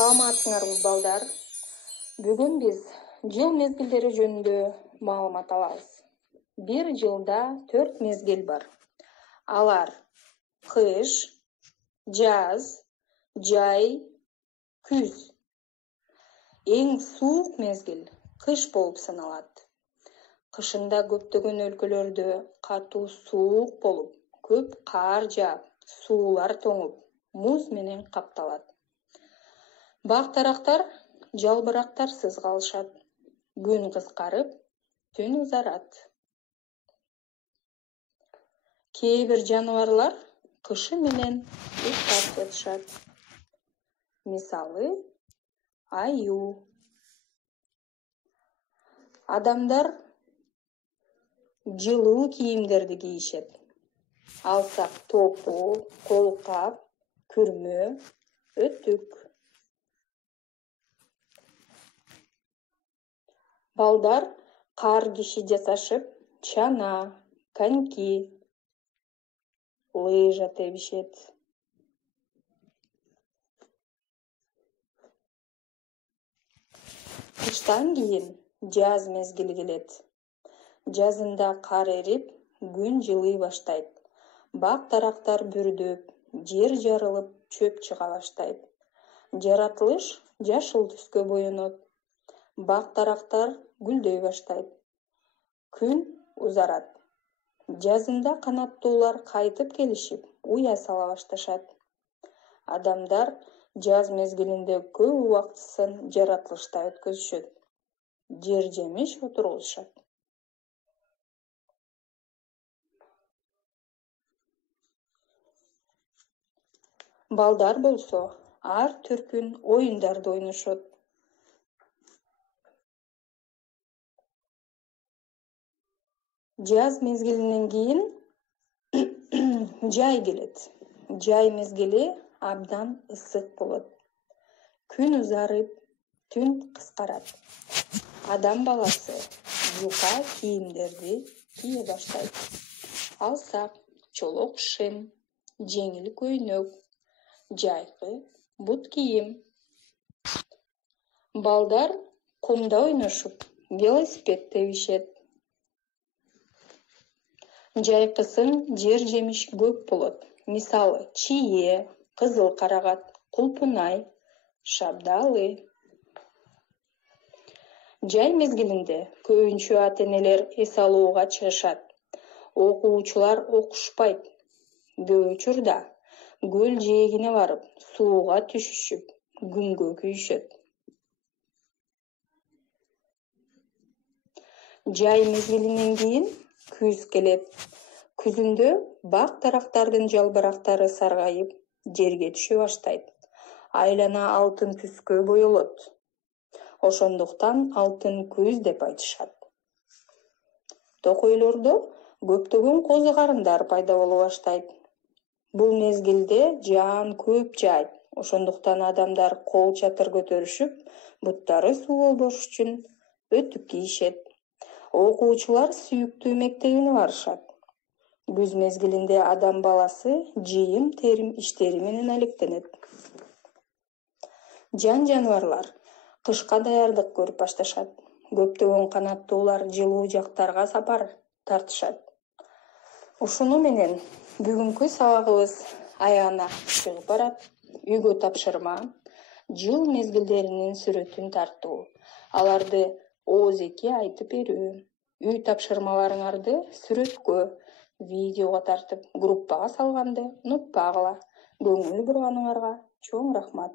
Саламатсыңарбы балдар. Бүгүн биз жыл мезгилдери жөнүндө маалымат алабыз. Bir жылда 4 мезгил бар. Алар кыш, жаз, жай, күз. Эң суук мезгил кыш болуп саналат. Кышында көптөгөн өлкөлөрдө катуу суук болуп, көп кар жаап, суулар тоңуп, муз менен капталат. Бак-дарактар жалбырактарсыз калышат. Күн кыскарып, түн узарат. Кээ бир жаныбарлар кышы менен уктап жатышат. Мисалы, аю. Адамдар жылуу кийимдерди кийишет. Алсак топу, колкап, күрмө, өтүк. Балдар кар киши жасашып, чана, коньки, лыжа тебишет. Кыштан кийин жаз мезгили келет. Жазында кар эрип, күн жылый баштайт. Бак-дарактар бүрдөп, жер жарылып, чөп чыга баштайт. Жаратылыш жашыл түскө боенот. Бак-дарактар гүлдөй баштайт. Күн узарат. Жазында канаттуулар кайтып келишип, уя сала башташат. Адамдар жаз мезгилинде көп убактысын жаратылышта өткөзүшөт. Жер жемиш отургузушат. Балдар болсо ар түркүн оюндарды ойношот. Жаз мезгилинен кийин жай келет. Жай мезгили абдан ысык болот. Күн узарып, түн кыскарат. Адам баласы жука кийимдерди кие баштайт. Алсак, чолок шим, жеңил көйнөк, жайкы, бут кийим. Балдар кумда ойношуп, велосипед тебишет. Жайкысын жер жемиш көп болот. Мисалы, чие, кызыл карагат, кулпунай, шабдалы. Жай мезгилинде көбүнчө ата-энелер эс алууга чыгышат. Окуучулар окушпайт. Көп учурда көл жээгине барып, сууга түшүшүп, күнгө күйүшөт. Жай мезгилинен кийин күз келет. Күзүндө бак-дарактардын жалбырактары саргайып, жерге түшө баштайт. Айлана алтын түскө боелот. Ошондуктан алтын күз деп айтышат. Токойлордо көптөгөн козу карындар пайда боло баштайт. Бул мезгилде жаан көп жаайт. Ошондуктан адамдар кол чатыр көтөрүшүп, буттары суу болбош үчүн өтүк кийишет. Окуучулар сүйүктүү мектебине барышат. Күз мезгилинде адам баласы жыйым терим иштери менен алектенет. Жаныбарлар кышка даярдык көрүп башташат. Көптөгөн канаттуулар жылуу жактарга сапар тартышат. Ушуну менен бүгүнкү сабагыбыз аягына чыгып барат. Үйгө тапшырма жыл мезгилдеринин сүрөтүн тартуу, аларды ооз-эки айтып берүү. Үй тапшырмаларыңарды сүрөткө, видеого тартып, группага салганды унутпагыла. Көңүл бурганыңарга чоң рахмат.